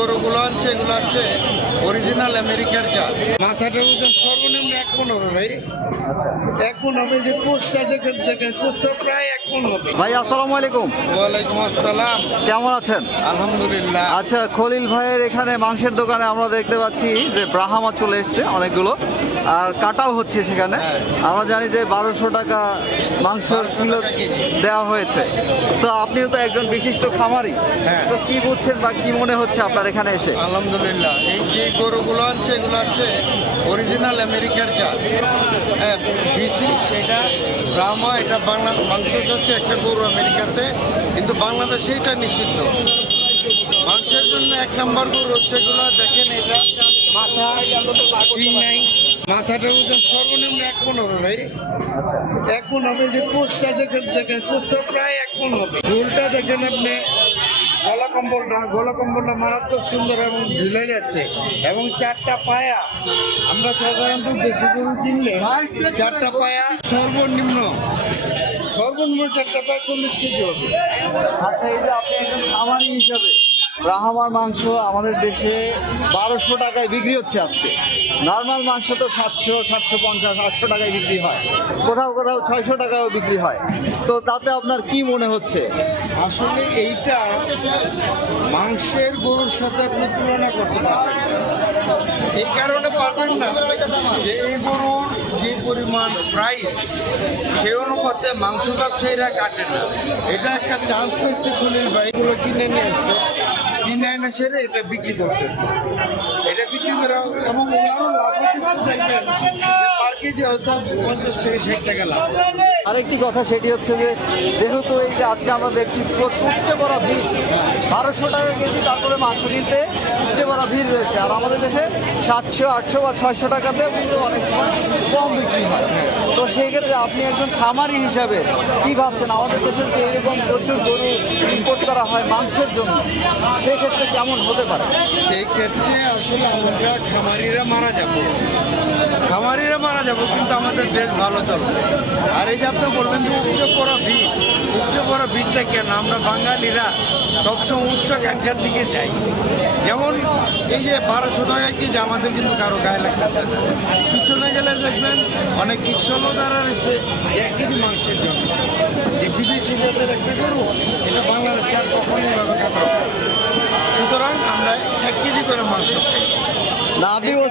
গরুগুলো আনছে এগুলো আছে। অরিজিনাল আমেরিকার চাল মাথাটার ওজন সর্বনিম্ন এক মন হবে ভাই। এক মন হবে যে পোস্টটা দেখেন দেখেন পোস্টটা প্রায় এক মন হবে ভাই আসসালামু আলাইকুম। ওয়ালাইকুম আসসালাম। কেমন আছেন? আলহামদুলিল্লাহ। আচ্ছা খলিল ভাইয়ের এখানে মাংসের দোকানে আমরা দেখতে পাচ্ছি যে ব্রাহামা চলে এসছে অনেকগুলো। আর কাটাও হচ্ছে সেখানে। হ্যাঁ। আমরা জানি যে বারোশো টাকা মাংস 1200 কিলো দেওয়া হয়েছে। তো আপনিও তো একজন বিশিষ্ট খামারি। হ্যাঁ। তো কি বুঝছেন বা কি মনে হচ্ছে আপনার এখানে এসে? আলহামদুলিল্লাহ। এই যে গরুগুলো আনছে এগুলো আছে অরিজিনাল আমেরিকার জাত হ্যাঁ বিসি এটা ব্রাহ্মা এটা বাংলা মাংস হচ্ছে একটা গরু আমেরিকাতে কিন্তু বাংলাদেশে এটা নিষিদ্ধ। মাংসের জন্য এক নম্বর গরু হচ্ছে এগুলো। দেখেন এটা মাথা নাই। মাথাটার ওজন সর্বনিম্ন এক মন হবে ভাই। এক মন হবে যে পোস্টটা দেখেন দেখেন, পোস্টটা প্রায় এক মন হবে। ঝুলটা দেখেন আপনি, গলা কম্বলটা গলা কম্বলটা মারাত্মক সুন্দর এবং ঝুলে যাচ্ছে। এবং চারটা পায়া, আমরা সাধারণত দেশি গরু কিনলে চারটা পায়া সর্বনিম্ন সর্বনিম্ন চারটা পায়া চল্লিশ কেজি হবে। আচ্ছা এই যে আপনি একজন খামারি হিসাবে ব্রাহ্মার মাংস আমাদের দেশে বারোশো টাকায় বিক্রি হচ্ছে আজকে। নর্মাল মাংস তো সাতশো সাতশো পঞ্চাশ, আটশো টাকায় বিক্রি হয়। কোথাও কোথাও ছয়শো টাকাও বিক্রি হয়। তো তাতে আপনার কি মনে হচ্ছে? আসলে এইটা মাংসের গরুর সাথে আপনি তুলনা করতে পারবেন। এই কারণে পারবেন না যে এই গরুর যে পরিমাণ প্রাইস সেই অনুপাতে মাংস ব্যবসায়ীরা কাটে না। এটা একটা চান্স পেয়েছে খুলির বাড়িগুলো কিনে নিয়ে আসছে। কিনে সেরে এটা বিক্রি করতেছে। এটা বিক্রি করে এবং ওনারও লাভ কেজি পঞ্চাশ টাকা আরেকটি কথা সেটি হচ্ছে যে, যেহেতু এই যে আজকে আমরা দেখছি উপচে পড়া ভিড়, বারোশো টাকা কেজি তারপরে মাংস কিনতে উপচে পড়া ভিড় রয়েছে। আর আমাদের দেশে সাতশো, আটশো বা ছয়শো টাকাতে অনেক সময় কম বিক্রি হয়। তো সেই ক্ষেত্রে আপনি একজন খামারি হিসাবে কি ভাবছেন? আমাদের দেশে যে এরকম প্রচুর গরু করা হয় মাংসের জন্য? সেক্ষেত্রে কেমন হতে পারে? সেই ক্ষেত্রে আসলে আমরা খামারিরা মারা যাব। খামারিরা মারা যাব, কিন্তু আমাদের দেশ ভালো চলবে আর এই যে আপনি বলবেন যে উচ্চ পড়া ভিড়, উচ্চ পড়া ভিড়টা কেন? আমরা বাঙালিরা সবসময় উচ্চ কাঙ্ক্ষার দিকে যাই। যেমন এই যে বারোশো টাকা কেজি, আমাদের কিন্তু কারও গায়ে লাগতেছে না। পিছনে গেলে দেখবেন অনেক কিচ্ছলো দ্বারা রয়েছে, এক কেজি মাংসের জন্য। যে বিদেশি জাতের একটা গরু, এটা বাংলাদেশে আর কখনোই এভাবে কাটা হবে না। সুতরাং আমরা এক কেজি করে মাংস খাই না আপনি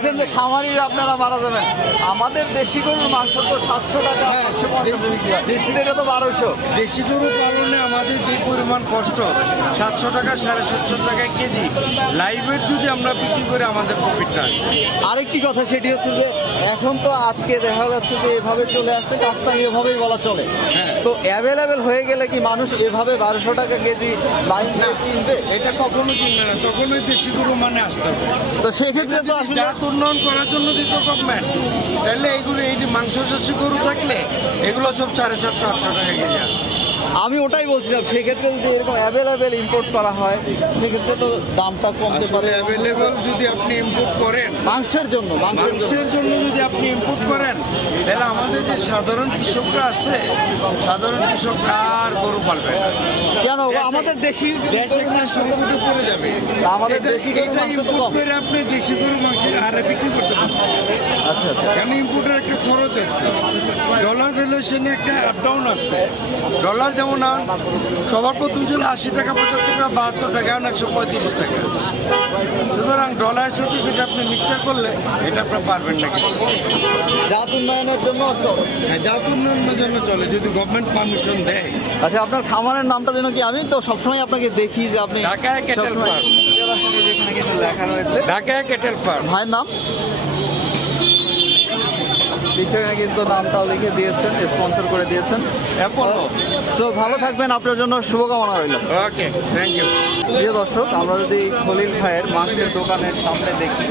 বলছেন যে খামারিরা আপনারা মারা যাবেন আমাদের দেশি গরুর মাংস তো সাতশো টাকা হ্যাঁ, সাতশো পঞ্চাশ বিক্রি হয়। দেশি- এটা তো বারোশো। দেশি গরু পালনে আমাদের যে পরিমাণ কষ্ট সাতশো টাকা সাড়ে সাতশো টাকা কেজি লাইভের যদি আমরা বিক্রি করে আমাদের প্রফিটটা আরেকটি কথা সেটি হচ্ছে যে এখন তো আজকে দেখা যাচ্ছে যে এভাবে চলে আসছে কাস্তানি এভাবেই বলা চলে। হ্যাঁ। তো অ্যাভেলেবেল হয়ে গেলে কি মানুষ এভাবে বারোশো টাকা কেজি লাইন দিয়ে কিনবে? এটা কখনো কিনবে না তখনই দেশি গরু মানে আসতে হবে। তো সেক্ষেত্রে তো আসলে উন্নয়ন করার জন্য দিত গভর্নমেন্ট তাহলে এইগুলো এই যে মাংস চাষি গরু থাকলে এগুলো সব সাড়ে চারশো আটশো টাকা কেজি আসবে আমি ওটাই বলছিলাম সেক্ষেত্রে যদি এরকম অ্যাভেলেবেল ইম্পোর্ট করা হয় সেক্ষেত্রে তো দামটা কমতে পারে। অ্যাভেলেবেল যদি আপনি ইম্পোর্ট করেন মাংসের জন্য মাংসের জন্য। যদি আপনি ইম্পোর্ট করেন তাহলে আমাদের যে সাধারণ কৃষকরা আছে সাধারণ কৃষকরা আর গরু পালবে কেন? আমাদের দেশি দেশে সংকটে পড়ে যাবে। আমাদের দেশি মাংস তো কম। করে আপনি দেশি গরু মাংসের হারে বিক্রি করতে পারবেন। আচ্ছা আচ্ছা। কেন ইম্পোর্টের একটা খরচ আছে। ডলার রিলেশনে একটা আপ ডাউন আছে। ডলার যেমন আর সবার প্রথম ছিল আশি টাকা পঁচাত্তর টাকা বাহাত্তর টাকা এখন একশো পঁয়ত্রিশ টাকা। সুতরাং ডলারের সাথে সেটা আপনি মিক্সচার করলে এটা আপনার পারবেন না জাত উন্নয়নের জন্য চলো। হ্যাঁ জাত উন্নয়নের জন্য চলে যদি গভর্নমেন্ট পারমিশন দেয়। আচ্ছা আপনার খামারের নামটা যেন কি আমি তো সবসময় আপনাকে দেখি যে আপনি ঢাকায় ক্যাটেল ফার্ম। লেখা রয়েছে। ঢাকায় ক্যাটেল ফার্ম ভাইয়ের নাম? পিছনে কিন্তু নামটাও লিখে দিয়েছেন স্পন্সর করে দিয়েছেন। অ্যাপোলো তো ভালো থাকবেন আপনার জন্য শুভকামনা রইল। ওকে থ্যাংক ইউ প্রিয় দর্শক আমরা যদি খলিল ভাইয়ের মাংসের দোকানের সামনে দেখি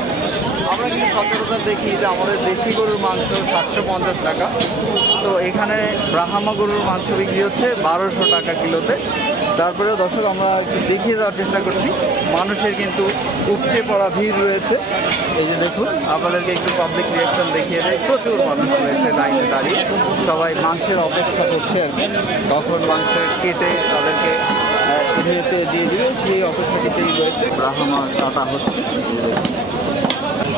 আমরা কিন্তু সচরাচর দেখি যে আমাদের দেশি গরুর মাংস সাতশো পঞ্চাশ টাকা। তো এখানে ব্রাহ্মা গরুর মাংস বিক্রি হচ্ছে বারোশো টাকা কিলোতে। তারপরেও দর্শক, আমরা দেখিয়ে দেওয়ার চেষ্টা করছি। মানুষের কিন্তু উপচে পড়া ভিড় রয়েছে। এই যে দেখুন, আপনাদেরকে একটু পাবলিক রিয়াকশন দেখিয়ে দেয় প্রচুর মানুষ রয়েছে লাইনে দাঁড়িয়ে। সবাই মাংসের অপেক্ষা করছে আর কি। কখন মাংস কেটে তাদেরকে ইন্টারভিউতে দিয়ে দিবে, সেই অপেক্ষাতেই রয়েছে। ব্রাহ্মা কাটা হচ্ছে।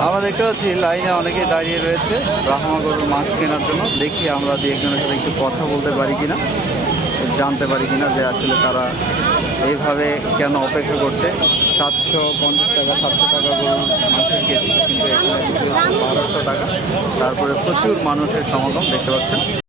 আমরা দেখতে পাচ্ছি, লাইনে অনেকে দাঁড়িয়ে রয়েছে। ব্রাহ্মা গরুর মাছ কেনার জন্য। দেখি আমরা দু একজনের সাথে একটু কথা বলতে পারি কিনা। জানতে পারি কিনা যে আসলে তারা এইভাবে কেন অপেক্ষা করছে। সাতশো পঞ্চাশ টাকা, সাতশো টাকা গরুর মাংসের কেজি, কিন্তু এখানে বারোশো টাকা। তারপরে প্রচুর মানুষের সমাগম, দেখতে পাচ্ছেন।